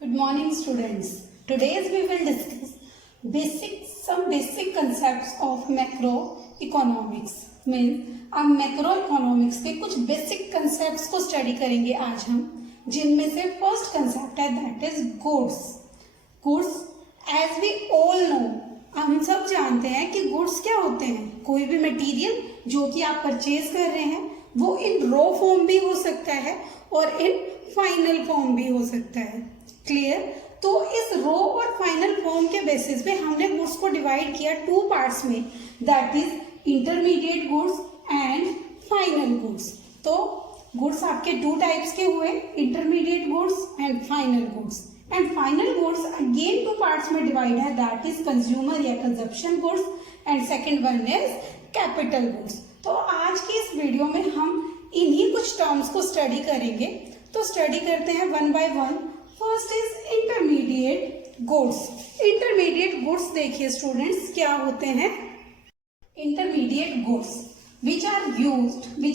Good morning, students. Today we will discuss some basic concepts of macroeconomics. Means अब macroeconomics के कुछ basic concepts को study करेंगे आज हम, जिनमें से first concept है that is goods. Goods, as we all know, हम सब जानते हैं कि गुड्स क्या होते हैं. कोई भी मटेरियल जो कि आप परचेज कर रहे हैं वो इन रॉ फॉर्म भी हो सकता है और इन फाइनल फॉर्म भी हो सकता है. क्लियर. तो इस रॉ और फाइनल फॉर्म के बेसिस पे हमने गुड्स को डिवाइड किया टू पार्ट्स में, that is intermediate goods and final goods. तो गुड्स आपके टू टाइप्स के हुए, intermediate goods and final goods. And final goods again two parts में डिवाइड है, दैट इज कंज्यूमर या consumption goods and second one is capital goods. तो आज की इस वीडियो में हम इन्हीं कुछ टर्म्स को स्टडी करेंगे. तो स्टडी करते हैं one by one. First is intermediate goods. Intermediate goods देखिए स्टूडेंट्स क्या होते हैं. Intermediate goods which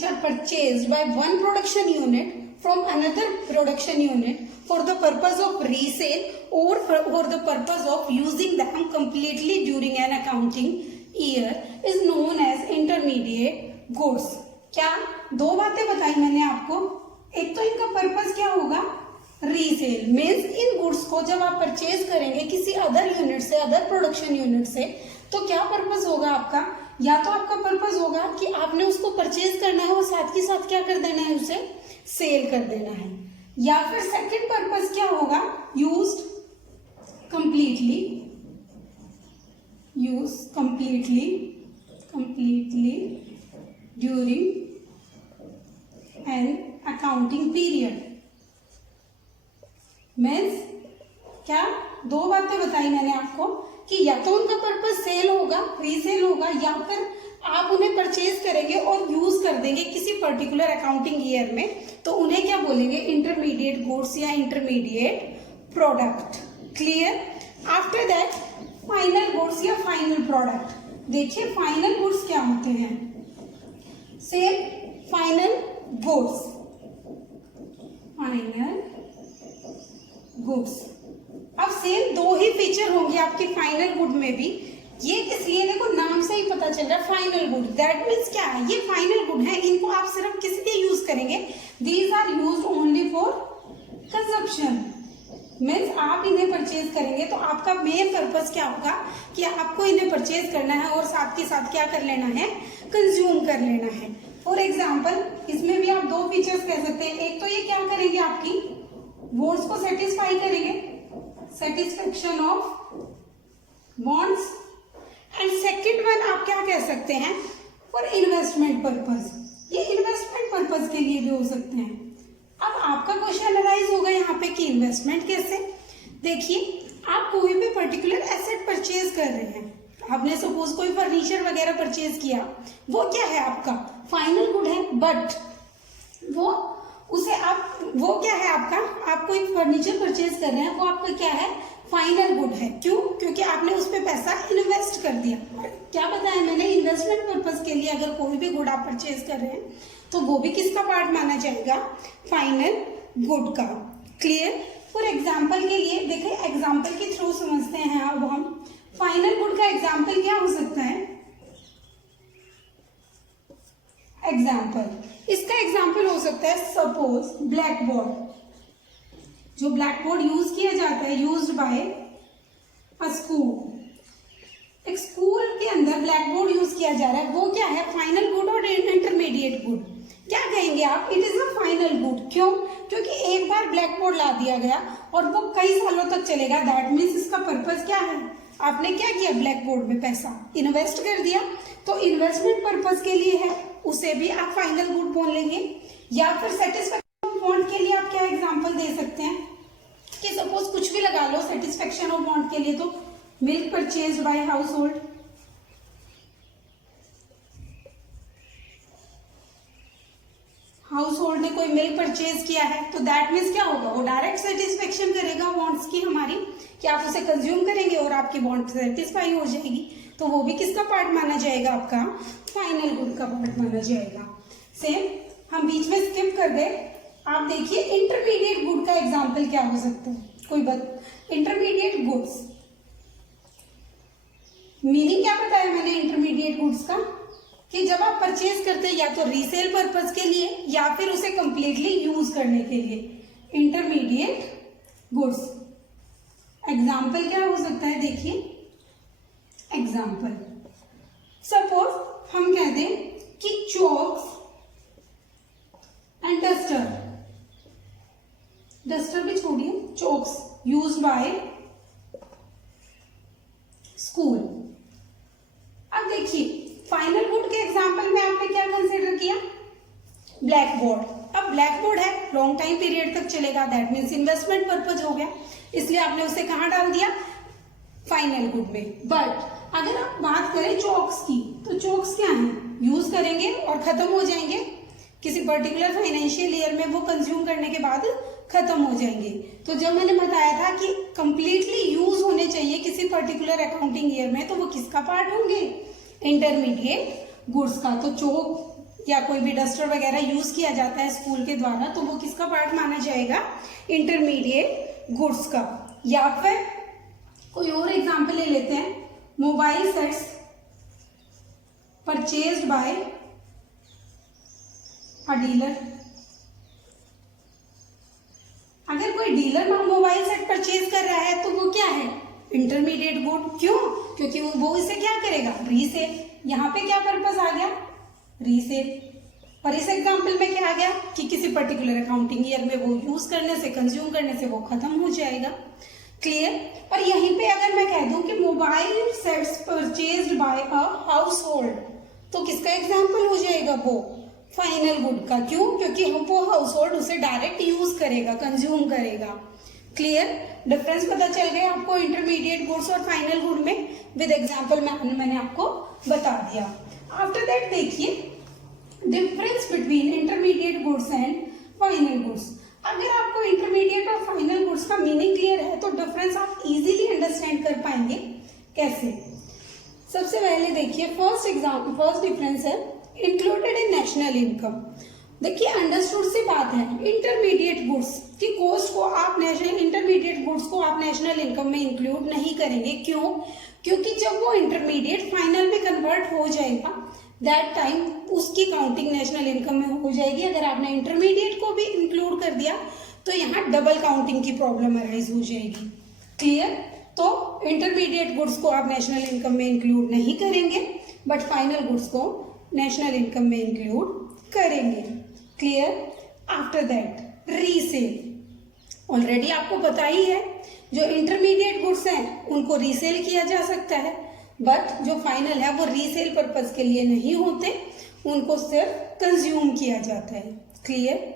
are purchased by one production unit from another production unit for the purpose of resale or for the purpose of using them completely during an accounting year is known as intermediate goods. क्या दो बातें बताई मैंने आपको. एक तो इनका purpose क्या होगा, रीसेल. मीन्स इन गुड्स को जब आप परचेज करेंगे किसी अदर यूनिट से, अदर प्रोडक्शन यूनिट से, तो क्या पर्पस होगा आपका. या तो आपका पर्पस होगा कि आपने उसको परचेज करना है और साथ के साथ क्या कर देना है, उसे सेल कर देना है. या फिर सेकंड पर्पस क्या होगा, used completely during an accounting period. Means क्या दो बातें बताई मैंने आपको कि या तो उनका पर्पस सेल होगा, रीसेल होगा, या फिर आप उन्हें परचेज करेंगे और यूज कर देंगे किसी पर्टिकुलर अकाउंटिंग ईयर में, तो उन्हें क्या बोलेंगे, इंटरमीडिएट गुड्स या intermediate product. Clear. After that final goods या फाइनल प्रोडक्ट. देखिए फाइनल गुड्स क्या होते हैं. सेम फाइनल गुड्स, अब सेम दो ही फीचर होंगे आपके फाइनल गुड में भी. ये इसलिए देखो नाम से ही पता चल रहा है फाइनल गुड. दैट मीन्स क्या है, ये फाइनल गुड है, इनको आप सिर्फ किस लिए यूज करेंगे, these are used only for consumption. Means आप इन्हें परचेज करेंगे तो आपका मेन पर्पस क्या होगा कि आपको इन्हें परचेज करना है और साथ के साथ क्या कर लेना है, कंज्यूम कर लेना है. फॉर एग्जाम्पल इसमें भी आप दो फीचर्स कह सकते हैं. एक तो ये क्या करेंगे, आपकी वॉन्ट्स को सेटिस्फाई करेंगे, satisfaction of wants. And second one आप क्या कह सकते हैं, फॉर इन्वेस्टमेंट पर्पस. ये इन्वेस्टमेंट पर्पस के लिए भी हो सकते हैं. अब आपका क्वेश्चन अराइज होगा यहाँ पे कि इन्वेस्टमेंट कैसे. देखिए आप कोई भी पर्टिकुलर एसेट परचेज कर रहे हैं, आपने सपोज कोई फर्नीचर वगैरह परचेज किया, वो क्या है आपका फाइनल गुड है, बट वो क्या है आपका, आप कोई फर्नीचर परचेज कर रहे हैं, वो आपका क्या है, फाइनल गुड है. क्यों, क्योंकि आपने उस पर पैसा इन्वेस्ट कर दिया. क्या बताया मैंने, इन्वेस्टमेंट पर्पस के लिए अगर कोई भी गुड आप परचेज कर रहे हैं तो वो भी किसका पार्ट माना जाएगा, फाइनल गुड का. क्लियर. फॉर एग्जाम्पल के लिए देखिए, एग्जाम्पल के थ्रू समझते हैं अब हम. फाइनल गुड का एग्जाम्पल क्या हो सकता है, इसका एग्जाम्पल हो सकता है सपोज ब्लैक बोर्ड. जो ब्लैक बोर्ड यूज किया जाता है, यूज्ड बाय अ स्कूल. एक स्कूल के अंदर ब्लैक बोर्ड यूज किया जा रहा है, वो क्या है, फाइनल गुड और इंटरमीडिएट गुड. क्या कहेंगे आप, it is a final good. क्यों, क्योंकि एक बार ब्लैक बोर्ड ला दिया गया और वो कई सालों तक चलेगा. दैट मीन्स इसका पर्पस क्या है, आपने क्या किया, ब्लैक बोर्ड में पैसा इन्वेस्ट कर दिया, तो इन्वेस्टमेंट पर्पस के लिए है, उसे भी आप फाइनल गुड बोल लेंगे. या फिर सेटिस्फेक्शन ऑफ वांट के लिए आप क्या एग्जांपल दे सकते हैं कि सपोज कुछ भी लगा लो सेटिस्फेक्शन ऑफ वांट के लिए, तो milk purchase by house hold. House hold ने कोई मिल्क परचेज किया है, तो दैट मीन्स क्या होगा, वो डायरेक्ट सेटिस्फेक्शन करेगा वांट्स की हमारी, कि आप उसे कंज्यूम करेंगे और आपकी वांट सेटिस्फाई हो जाएगी. तो वो भी किसका पार्ट माना जाएगा, आपका फाइनल गुड का पार्ट माना जाएगा. सेम हम बीच में स्किप कर दे, आप देखिए इंटरमीडिएट गुड का एग्जाम्पल क्या हो सकता है, कोई बात। इंटरमीडिएट गुड्स मीनिंग क्या बताया मैंने इंटरमीडिएट गुड्स का, कि जब आप परचेज करते हैं या तो रीसेल पर्पज के लिए या फिर उसे कंप्लीटली यूज करने के लिए, इंटरमीडिएट गुड्स। एग्जाम्पल क्या हो सकता है, देखिए एग्जाम्पल सपोज हम कह दें कि चॉक्स एंड डस्टर, डस्टर भी छोड़िए, चॉक्स यूज बाय स्कूल। अब देखिए फाइनल गुड के एग्जाम्पल में आपने क्या कंसीडर किया, ब्लैक बोर्ड। अब ब्लैक बोर्ड है, लॉन्ग टाइम पीरियड तक चलेगा, दैट मीन्स इन्वेस्टमेंट पर्पज हो गया, इसलिए आपने उसे कहाँ डाल दिया, फाइनल गुड में। बट अगर आप बात करें चॉक्स की, तो चॉक्स क्या है, यूज करेंगे और खत्म हो जाएंगे, किसी पर्टिकुलर फाइनेंशियल ईयर में वो कंज्यूम करने के बाद खत्म हो जाएंगे। तो जब मैंने बताया था कि कंप्लीटली यूज होने चाहिए किसी पर्टिकुलर अकाउंटिंग ईयर में, तो वो किसका पार्ट होंगे, इंटरमीडिएट गुड्स का। तो चौक या कोई भी डस्टर वगैरह यूज किया जाता है स्कूल के द्वारा, तो वो किसका पार्ट माना जाएगा, इंटरमीडिएट गुड्स का। या फिर कोई और एग्जांपल ले लेते हैं, मोबाइल सेट्स परचेज्ड बाय अ डीलर। अगर कोई डीलर मोबाइल सेट परचेज कर रहा है तो वो क्या है, इंटरमीडिएट गुड। क्यों, क्योंकि वो इसे क्या करेगा, रीसेल। यहाँ पे क्या पर्पस आ गया, रीसेल। और इस एग्जांपल में क्या आ गया कि किसी पर्टिकुलर अकाउंटिंग ईयर में वो यूज करने से, कंज्यूम करने से वो खत्म हो जाएगा। क्लियर। और यहीं पे अगर मैं कह दूं कि mobile sets purchased bye a house hold, तो किसका एग्जाम्पल हो जाएगा, वो फाइनल गुड का। क्यों, क्योंकि हम वो हाउस होल्ड उसे डायरेक्ट यूज करेगा, कंज्यूम करेगा। क्लियर, डिफरेंस पता चल गया आपको इंटरमीडिएट गुड्स और फाइनल गुड में, विद एग्जांपल मैंने आपको बता दिया। आफ्टर दैट देखिए difference between intermediate goods and final goods. अगर आपको इंटरमीडिएट और फाइनल गुड्स का मीनिंग क्लियर है तो डिफरेंस आप इजीली अंडरस्टैंड कर पाएंगे। कैसे, सबसे पहले देखिए फर्स्ट डिफरेंस है इंक्लूडेड इन नेशनल इनकम। देखिए अंडरस्टूड सी बात है, इंटरमीडिएट गुड्स की कॉस्ट को आप इंटरमीडिएट गुड्स को आप नेशनल इनकम में इंक्लूड नहीं करेंगे। क्यों, क्योंकि जब वो इंटरमीडिएट फाइनल में कन्वर्ट हो जाएगा, दैट टाइम उसकी काउंटिंग नेशनल इनकम में हो जाएगी। अगर आपने इंटरमीडिएट को भी इंक्लूड कर दिया तो यहाँ डबल काउंटिंग की प्रॉब्लम अराइज हो जाएगी। क्लियर, तो इंटरमीडिएट गुड्स को आप नेशनल इनकम में इंक्लूड नहीं करेंगे, बट फाइनल गुड्स को नेशनल इनकम में इंक्लूड करेंगे। Clear. After that resale. Already आपको पता ही है जो इंटरमीडिएट गुड्स हैं उनको रीसेल किया जा सकता है, बट जो फाइनल है वो रीसेल पर्पज के लिए नहीं होते, उनको सिर्फ कंज्यूम किया जाता है। Clear.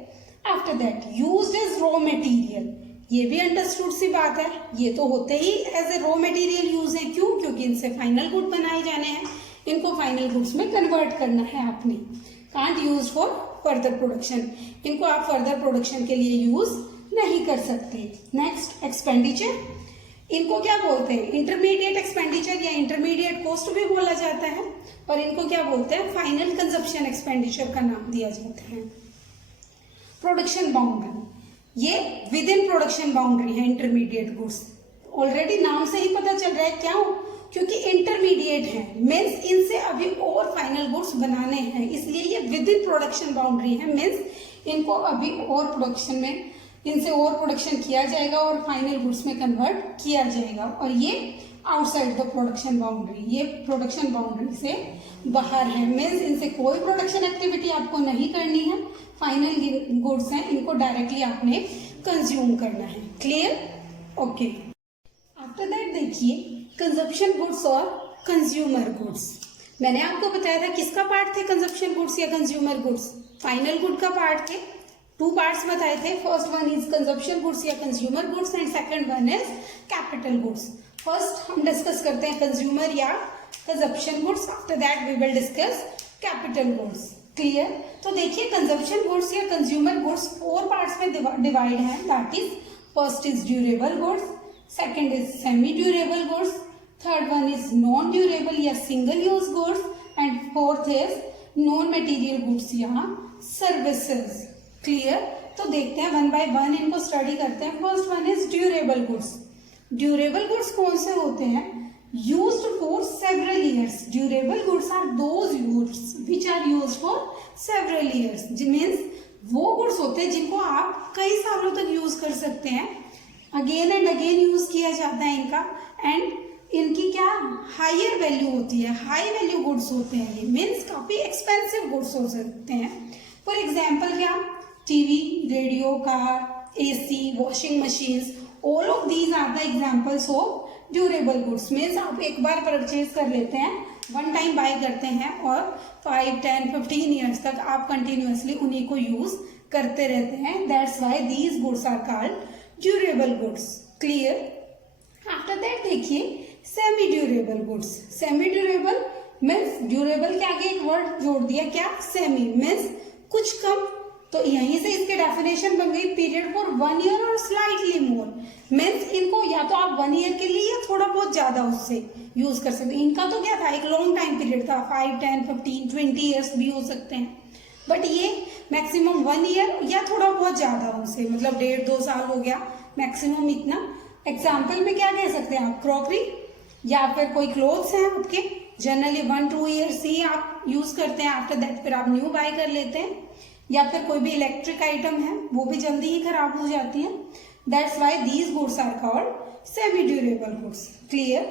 After that used as raw material, ये भी अंडरस्टूड सी बात है, ये तो होते ही as a raw material use है। क्यों, क्योंकि इनसे फाइनल गुड बनाए जाने हैं, इनको फाइनल गुड्स में कन्वर्ट करना है आपने। Can't use for further production, इनको आप फर्दर प्रोडक्शन के लिए यूज नहीं कर सकते। नेक्स्ट एक्सपेंडिचर, इनको क्या बोलते हैं, इंटरमीडिएट एक्सपेंडिचर या इंटरमीडिएट कॉस्ट भी बोला जाता है, और इनको क्या बोलते हैं, फाइनल कंजप्शन एक्सपेंडिचर का नाम दिया जाता है। प्रोडक्शन बाउंड्री, ये विद इन प्रोडक्शन बाउंड्री है इंटरमीडिएट गुड्स। ऑलरेडी नाम से ही पता चल रहा है, क्यों, क्योंकि इंटरमीडिएट है, मीन्स इनसे अभी और फाइनल गुड्स बनाने हैं, इसलिए ये विद इन प्रोडक्शन बाउंड्री है। मीन्स इनको अभी और प्रोडक्शन में, इनसे और प्रोडक्शन किया जाएगा और फाइनल गुड्स में कन्वर्ट किया जाएगा, और ये आउटसाइड द प्रोडक्शन बाउंड्री, ये प्रोडक्शन बाउंड्री से बाहर है। मीन्स इनसे कोई प्रोडक्शन एक्टिविटी आपको नहीं करनी है, फाइनल गुड्स हैं, इनको डायरेक्टली आपने कंज्यूम करना है। Clear, okay. आफ्टर दैट देखिए कंजप्शन गुड्स और कंज्यूमर गुड्स। मैंने आपको बताया था किसका पार्ट थे कंजप्शन गुड्स या कंज्यूमर गुड्स, फाइनल गुड का पार्ट थे। टू पार्ट्स बताए थे, first one is consumption goods या consumer goods and second one is capital goods. First हम डिस्कस करते हैं कंज्यूमर या consumption goods, after that we will discuss capital goods. Clear. तो देखिए कंजप्शन गुड्स या कंज्यूमर गुड्स 4 पार्ट्स में divide है, that is first is durable goods, second is semi durable goods, third one is non durable या single use goods, and fourth is non material goods या services. Clear. तो देखते हैं one by one इनको study करते हैं। First one is durable goods. Durable goods कौन से होते हैं? used for several years. Durable goods are those goods which are used for several years. Means वो गुड्स होते हैं जिनको आप कई सालों तक यूज कर सकते हैं, अगेन एंड अगेन यूज किया जाता है इनका, एंड इनकी क्या हायर वैल्यू होती है, हाई वैल्यू गुड्स होते हैं ये, मीन्स काफी एक्सपेंसिव गुड्स हो सकते हैं। फॉर एग्जाम्पल क्या, TV, radio, car, AC, washing machines, all of these are the examples of durable goods. Means आप एक बार परचेज कर लेते हैं, वन टाइम बाय करते हैं और 5, 10, 15 ईयर्स तक आप कंटिन्यूअसली उन्हीं को यूज करते रहते हैं। That's why these goods are called durable goods. Clear? After that देखिए semi durable goods. Semi durable means durable के आगे एक वर्ड जोड़ दिया, क्या? सेमी मीन्स कुछ कम। तो यहीं से इसके डेफिनेशन बन गई, पीरियड फॉर 1 ईयर और स्लाइटली मोर। मीन्स इनको या तो आप 1 ईयर के लिए या थोड़ा बहुत ज्यादा उससे यूज कर सकते हैं। इनका तो क्या था, एक लॉन्ग टाइम पीरियड था, 5, 10, 15, 20 ईयर्स भी हो सकते हैं, बट ये मैक्सिमम 1 ईयर या थोड़ा बहुत ज्यादा उनसे, मतलब 1.5-2 साल हो गया मैक्सिमम इतना। एग्जाम्पल में क्या कह सकते हैं आप, क्रॉकरी या फिर कोई क्लोथ्स हैं आपके, जनरली 1-2 ईयर्स ही आप यूज करते हैं, आफ्टर दैट फिर आप न्यू बाय कर लेते हैं। या फिर कोई भी इलेक्ट्रिक आइटम है वो भी जल्दी ही खराब हो जाती है। That's why these goods are called semi durable goods. Clear?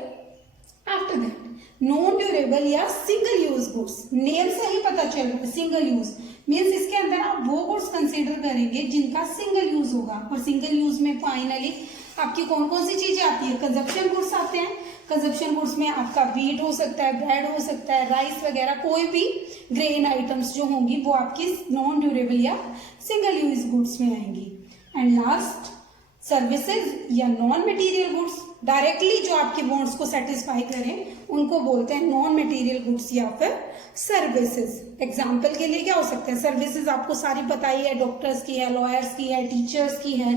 After that non durable या सिंगल यूज गुड्स। नेम से ही पता चल रहा है सिंगल यूज मीन्स इसके अंदर आप वो गुड्स कंसीडर करेंगे जिनका सिंगल यूज होगा। और सिंगल यूज में फाइनली आपकी कौन कौन सी चीजें आती है? कंजप्शन गुड्स आते हैं। कंजप्शन गुड्स में आपका व्हीट हो सकता है, ब्रेड हो सकता है, राइस वगैरह, कोई भी ग्रेन आइटम्स जो होंगी वो आपकी नॉन ड्यूरेबल या सिंगल यूज गुड्स में आएंगी। एंड लास्ट सर्विसेज या नॉन मटेरियल गुड्स, डायरेक्टली जो आपकी वांट्स को सेटिस्फाई करें उनको बोलते हैं नॉन मटेरियल गुड्स या फिर सर्विसेज। एग्जाम्पल के लिए क्या हो सकते हैं? सर्विसेज आपको सारी पता ही है, डॉक्टर्स की है, लॉयर्स की है, टीचर्स की है,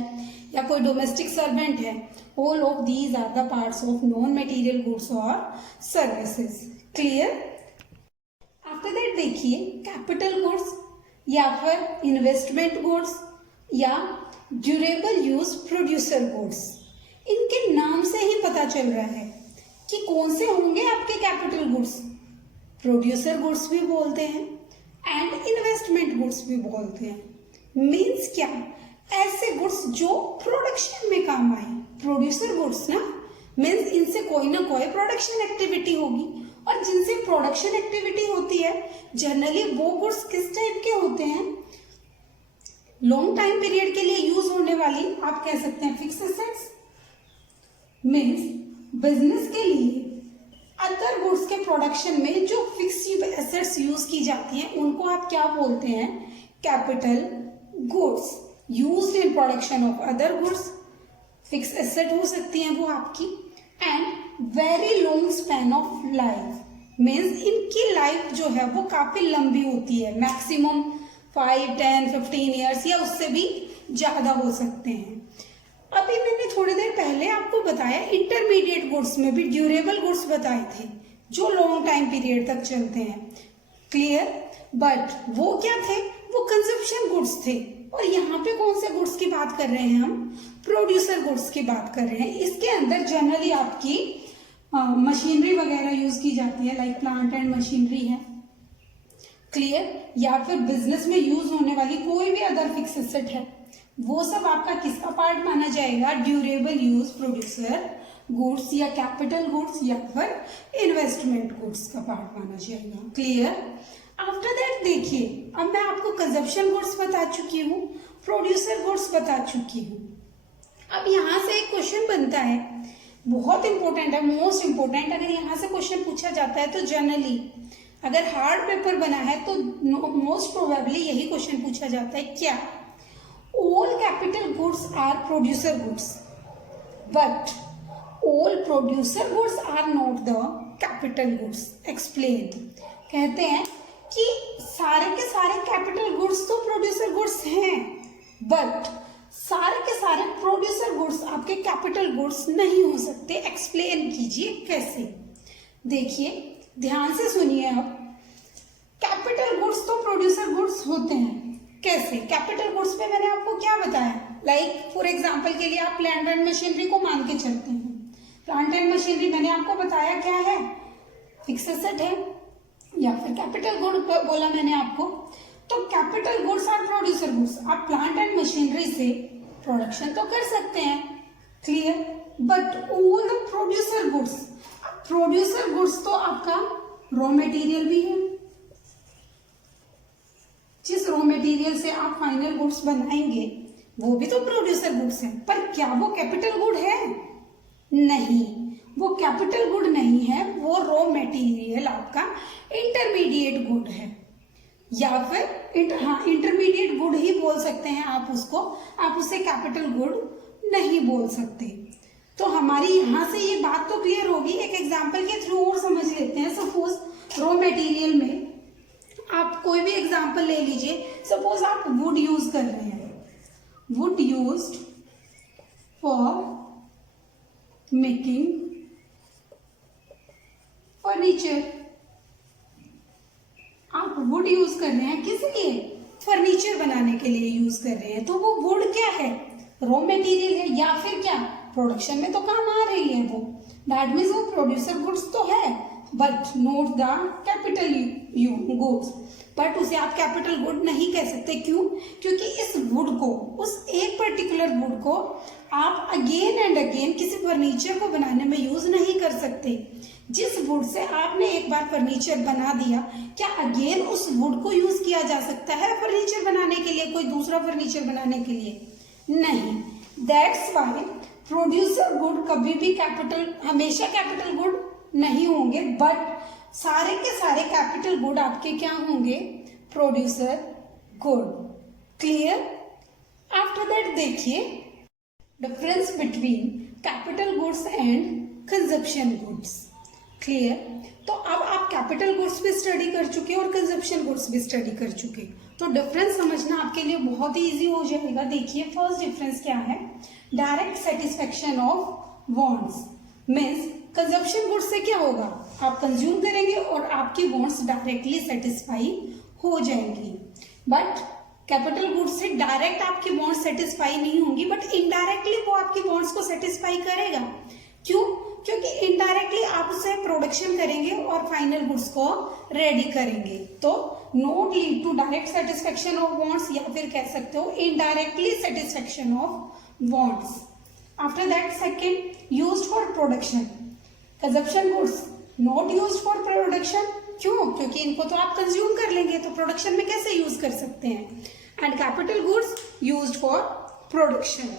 या कोई डोमेस्टिक सर्वेंट है। All of these are the parts of non material goods और सर्विसेज। क्लियर? आफ्टर दैट देखिए कैपिटल गुड्स या फिर इन्वेस्टमेंट गुड्स या ड्यूरेबल यूज प्रोड्यूसर गुड्स। इनके नाम से ही पता चल रहा है कि कौन से होंगे आपके कैपिटल गुड्स। प्रोड्यूसर गुड्स भी बोलते हैं एंड इन्वेस्टमेंट गुड्स भी बोलते हैं। मीन्स क्या? ऐसे गुड्स जो प्रोडक्शन में काम आए। प्रोड्यूसर गुड्स ना मीन्स इनसे कोई ना कोई प्रोडक्शन एक्टिविटी होगी, और जिनसे प्रोडक्शन एक्टिविटी होती है जनरली वो गुड्स किस टाइप के होते हैं? लॉन्ग टाइम पीरियड के लिए यूज होने वाली, आप कह सकते हैं फिक्स एसेट्स। मीन्स बिजनेस के लिए अदर गुड्स के प्रोडक्शन में जो फिक्स एसेट्स यूज की जाती हैं उनको आप क्या बोलते हैं? Capital goods. Used in production of other goods, fix asset हो सकती हैं वो आपकी, and very long span of life. Means इनकी लाइफ जो है वो काफी लंबी होती है, मैक्सिमम 5, 10, 15 ईयर्स या उससे भी ज्यादा हो सकते हैं। अभी मैंने थोड़ी देर पहले आपको बताया इंटरमीडिएट गुड्स में भी ड्यूरेबल गुड्स बताए थे जो लॉन्ग टाइम पीरियड तक चलते हैं। क्लियर? बट वो क्या थे? वो कंजप्शन गुड्स थे। और यहाँ पे कौन से गुड्स की बात कर रहे हैं हम? प्रोड्यूसर गुड्स की बात कर रहे हैं। इसके अंदर जनरली आपकी मशीनरी वगैरह यूज की जाती है, लाइक प्लांट एंड मशीनरी है। क्लियर? या फिर बिजनेस में यूज होने वाली कोई भी अदर फिक्स एसेट है, वो सब आपका किसका पार्ट माना जाएगा? ड्यूरेबल यूज प्रोड्यूसर गुड्स या कैपिटल गुड्स या फिर इन्वेस्टमेंट गुड्स का पार्ट माना जाएगा। क्लियर? आफ्टर दैट देखिए, अब मैं आपको कंजप्शन गुड्स बता चुकी हूँ, प्रोड्यूसर गुड्स बता चुकी हूँ। अब यहाँ से एक क्वेश्चन बनता है, बहुत इंपॉर्टेंट है, मोस्ट इंपॉर्टेंट। अगर यहाँ से क्वेश्चन पूछा जाता है तो जनरली अगर हार्ड पेपर बना है तो मोस्ट प्रोबेबली यही क्वेश्चन पूछा जाता है, क्या all capital goods are producer goods but all producer goods are not the capital goods. Explain. कहते हैं कि सारे के सारे कैपिटल गुड्स तो प्रोड्यूसर गुड्स हैं, बट सारे के सारे प्रोड्यूसर गुड्स आपके कैपिटल गुड्स नहीं हो सकते। एक्सप्लेन कीजिए कैसे। देखिए ध्यान से सुनिए। अब कैपिटल गुड्स तो प्रोड्यूसर गुड्स होते हैं, कैसे? कैपिटल गुड्स पे मैंने आपको क्या बताया, लाइक फॉर एग्जांपल के लिए आप प्लांट एंड मशीनरी को मान के चलते हैं। प्लांट एंड मशीनरी मैंने आपको बताया क्या है, फिक्स एसेट है या फिर कैपिटल गुड बोला मैंने आपको। तो कैपिटल गुड्स और प्रोड्यूसर गुड्स, आप प्लांट एंड मशीनरी से प्रोडक्शन तो कर सकते हैं, clear, but all the producer goods तो आपका रॉ मटेरियल भी है, जिस रॉ मटेरियल से आप फाइनल गुड्स बनाएंगे वो भी तो प्रोड्यूसर गुड्स है। पर क्या वो कैपिटल गुड है? नहीं, वो कैपिटल गुड नहीं है, वो रॉ मटेरियल आपका इंटरमीडिएट गुड है, या फिर इंटरमीडिएट गुड ही बोल सकते हैं आप उसको, आप उसे कैपिटल गुड नहीं बोल सकते। तो हमारी यहां से ये बात तो क्लियर होगी। एक एग्जांपल के थ्रू और समझ लेते हैं। सपोज रॉ मटेरियल में आप कोई भी एग्जांपल ले लीजिए। सपोज आप वुड यूज कर रहे हैं, would used for making furniture. आप वुड यूज कर रहे हैं किस लिए? फर्नीचर बनाने के लिए यूज कर रहे हैं। तो वो वुड क्या है? रॉ मटेरियल है, या फिर क्या प्रोडक्शन में तो काम आ रही है वो, दैट मीन्स वो प्रोड्यूसर गुड्स तो है, but not the capital goods. But उसे आप कैपिटल गुड नहीं कह सकते। क्यों? क्योंकि इस वुड को, उस एक पर्टिकुलर वुड को आप अगेन एंड अगेन किसी फर्नीचर को बनाने में यूज नहीं कर सकते। जिस वुड से आपने एक बार फर्नीचर बना दिया, क्या अगेन उस वुड को यूज किया जा सकता है फर्नीचर बनाने के लिए, कोई दूसरा फर्नीचर बनाने के लिए? नहीं। दैट्स वाई प्रोड्यूसर गुड कभी भी हमेशा कैपिटल गुड नहीं होंगे, बट सारे के सारे कैपिटल गुड आपके क्या होंगे? Producer good. Clear? After that देखिए difference between capital goods and consumption goods. Clear? तो अब आप कैपिटल गुड्स भी स्टडी कर चुके और कंजप्शन गुड्स भी स्टडी कर चुके, तो डिफरेंस समझना आपके लिए बहुत ही इजी हो जाएगा। देखिए फर्स्ट डिफरेंस क्या है? Direct satisfaction of wants. Means consumption goods से क्या होगा? आप कंज्यूम करेंगे और आपकी वांट्स डायरेक्टली सेटिस्फाई हो जाएंगी। बट कैपिटल गुड्स से डायरेक्ट आपकी वांट्स सेटिस्फाई नहीं होंगी, बट इनडायरेक्टली वो आपकी वांट्स को सेटिस्फाई करेगा। क्यों? क्योंकि इनडायरेक्टली आप उसे प्रोडक्शन करेंगे और फाइनल गुड्स को रेडी करेंगे। तो not lead to direct satisfaction of wants, या फिर कह सकते हो indirectly satisfaction of wants. After that second, used for production. Consumption goods not used for production. क्यों? क्योंकि इनको तो आप कंज्यूम कर लेंगे, तो प्रोडक्शन में कैसे यूज कर सकते हैं? And capital goods used for production.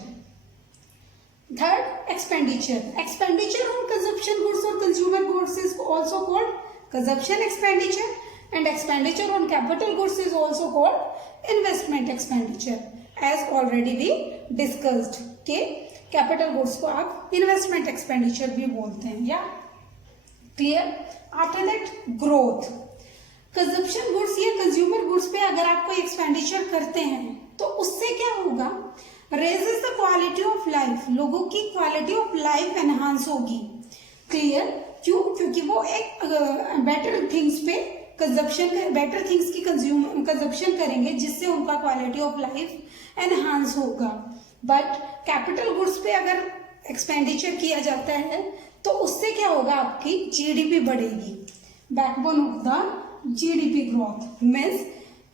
Third, expenditure. Expenditure on consumption goods और consumer goods is also called consumption expenditure, and expenditure on capital goods is also called investment expenditure, as already we discussed के capital goods को आप investment expenditure भी बोलते हैं। या clear? After that growth. Consumption goods या consumer goods पे अगर आप कोई एक्सपेंडिचर करते हैं तो उससे क्या होगा? Raises the quality of life, लोगों की क्वालिटी ऑफ लाइफ एनहांस होगी। क्लियर? क्यों? क्योंकि वो एक बेटर थिंग्स पे बेटर थिंग्स की कंजप्शन करेंगे, जिससे उनका क्वालिटी ऑफ लाइफ एनहांस होगा। बट कैपिटल गुड्स पे अगर एक्सपेंडिचर किया जाता है तो उससे क्या होगा? आपकी जीडीपी बढ़ेगी, backbone of the GDP growth. Means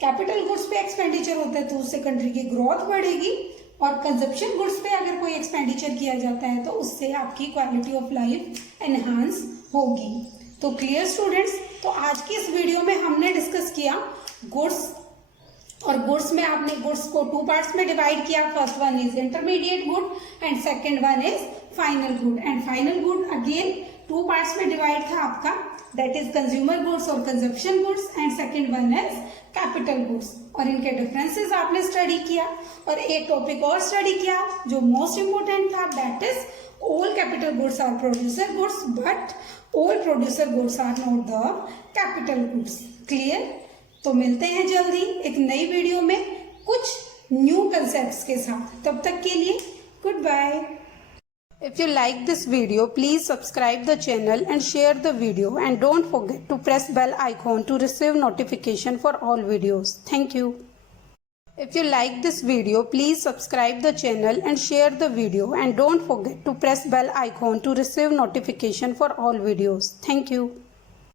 capital goods पे एक्सपेंडिचर होता है तो उससे कंट्री की ग्रोथ बढ़ेगी, और कंजप्शन गुड्स पे अगर कोई एक्सपेंडिचर किया जाता है तो उससे आपकी क्वालिटी ऑफ लाइफ एनहांस होगी। तो क्लियर स्टूडेंट्स? तो आज की इस वीडियो में हमने डिस्कस किया गुड्स, और गुड्स में आपने गुड्स को 2 पार्ट्स में डिवाइड किया। First one is intermediate good and second one is final good. And final good again 2 parts में डिवाइड था आपका, दैट इज कंज्यूमर गुड्स और consumption goods, and second one is capital goods. और इनके differences आपने study किया, और एक टॉपिक और स्टडी किया जो मोस्ट इंपोर्टेंट था, that is all capital goods are producer goods, but all producer goods are not the capital goods. Clear? तो मिलते हैं जल्दी एक नई वीडियो में कुछ न्यू कंसेप्ट्स के साथ। तब तक के लिए good bye. If you like this video, please subscribe the channel and share the video, and don't forget to press bell icon to receive notification for all videos. Thank you. If you like this video, please subscribe the channel and share the video, and don't forget to press bell icon to receive notification for all videos. Thank you.